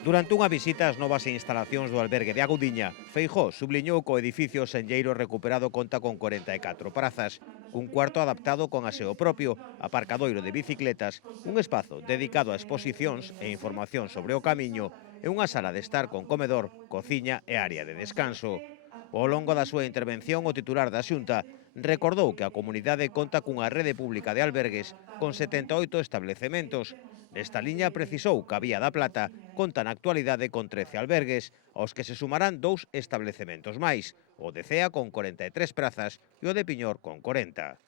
Durante unha visita ás novas instalacións do albergue de Agudiña, Feijóo subliñou que o edificio senlleiro recuperado conta con 44 prazas, cun cuarto adaptado con aseo propio, aparcadoiro de bicicletas, un espazo dedicado a exposicións e información sobre o camiño e unha sala de estar con comedor, cociña e área de descanso. Ao longo da súa intervención, o titular da Xunta recordou que a comunidade conta cunha rede pública de albergues con 78 establecementos. Nesta liña precisou que a Vía da Plata conta na actualidade con 13 albergues, aos que se sumarán 2 establecementos máis, o de Cea con 43 prazas e o de Piñor con 40.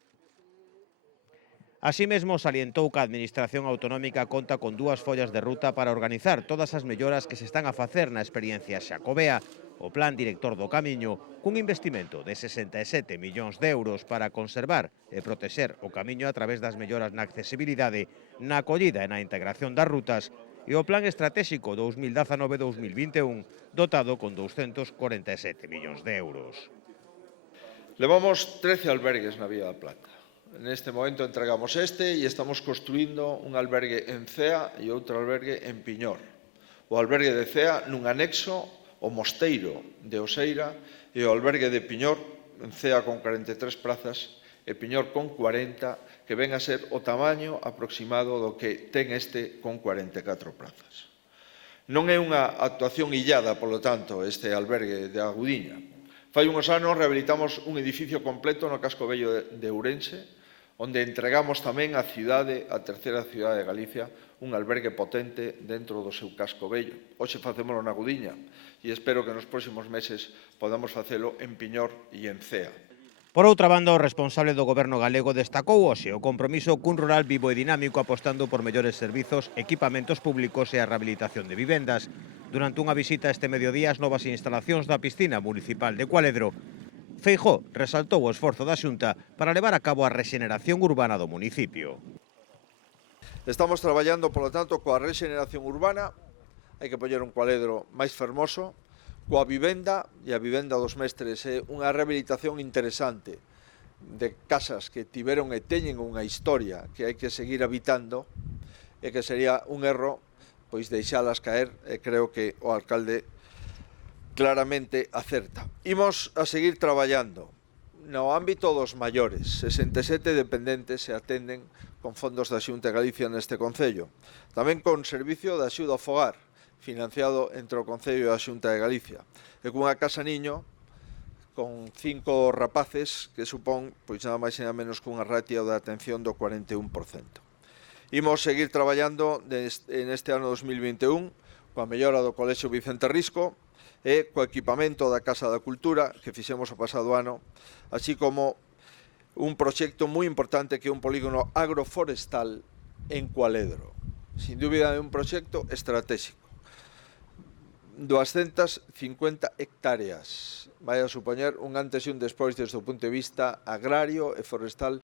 Así mesmo salientou que a Administración Autonómica conta con 2 follas de ruta para organizar todas as melloras que se están a facer na experiencia xacobea, o Plan Director do Camiño, cun investimento de 67 millóns de euros para conservar e protexer o camiño a través das melloras na accesibilidade, na acollida e na integración das rutas, e o Plan Estratégico 2019-2021, dotado con 247 millóns de euros. Levamos 13 albergues na Vía da Plata. Neste momento entregamos este e estamos construindo un albergue en Cea e outro albergue en Piñor. O albergue de Cea nun anexo o Mosteiro de Oseira e o albergue de Piñor en Cea con 43 prazas e Piñor con 40, que ven a ser o tamaño aproximado do que ten este con 44 prazas. Non é unha actuación illada, polo tanto, este albergue de Agudiña. Fai unhos anos rehabilitamos un edificio completo no casco vello de Ourense, onde entregamos tamén á cidade, a terceira cidade de Galicia, un albergue potente dentro do seu casco vello. Hoxe facémolo na Agudiña e espero que nos próximos meses podamos facelo en Piñor e en Cea. Por outra banda, o responsable do goberno galego destacou hoxe o compromiso cun rural vivo e dinámico apostando por mellores servizos, equipamentos públicos e a rehabilitación de vivendas. Durante unha visita este mediodía ás novas instalacións da piscina municipal de Cualedro, Feijóo resaltou o esforzo da Xunta para levar a cabo a rexeneración urbana do municipio. Estamos traballando, polo tanto, coa rexeneración urbana, hai que poñer un Cualedro máis fermoso, coa vivenda, e a vivenda dos mestres é unha rehabilitación interesante de casas que tiveron e teñen unha historia que hai que seguir habitando e que sería un erro pois deixalas caer, e creo que o alcalde claramente acerta. Imos a seguir traballando no ámbito dos maiores, 67 dependentes se atenden con fondos da Xunta de Galicia neste Concello. Tamén con servicio de axuda ao fogar, financiado entre o Concello e a Xunta de Galicia, e cunha casa niño con 5 rapaces que supón pois nada máis e nada menos cunha ratio de atención do 41%. Imos seguir traballando neste ano 2021 coa mellora do Colexio Vicente Risco e co equipamento da Casa da Cultura que fixemos o pasado ano, así como un proxecto moi importante que é un polígono agroforestal en Cualedro. Sin dúbida é un proxecto estratégico. 250 hectáreas vai a supoñer un antes e un despois desde o punto de vista agrario e forestal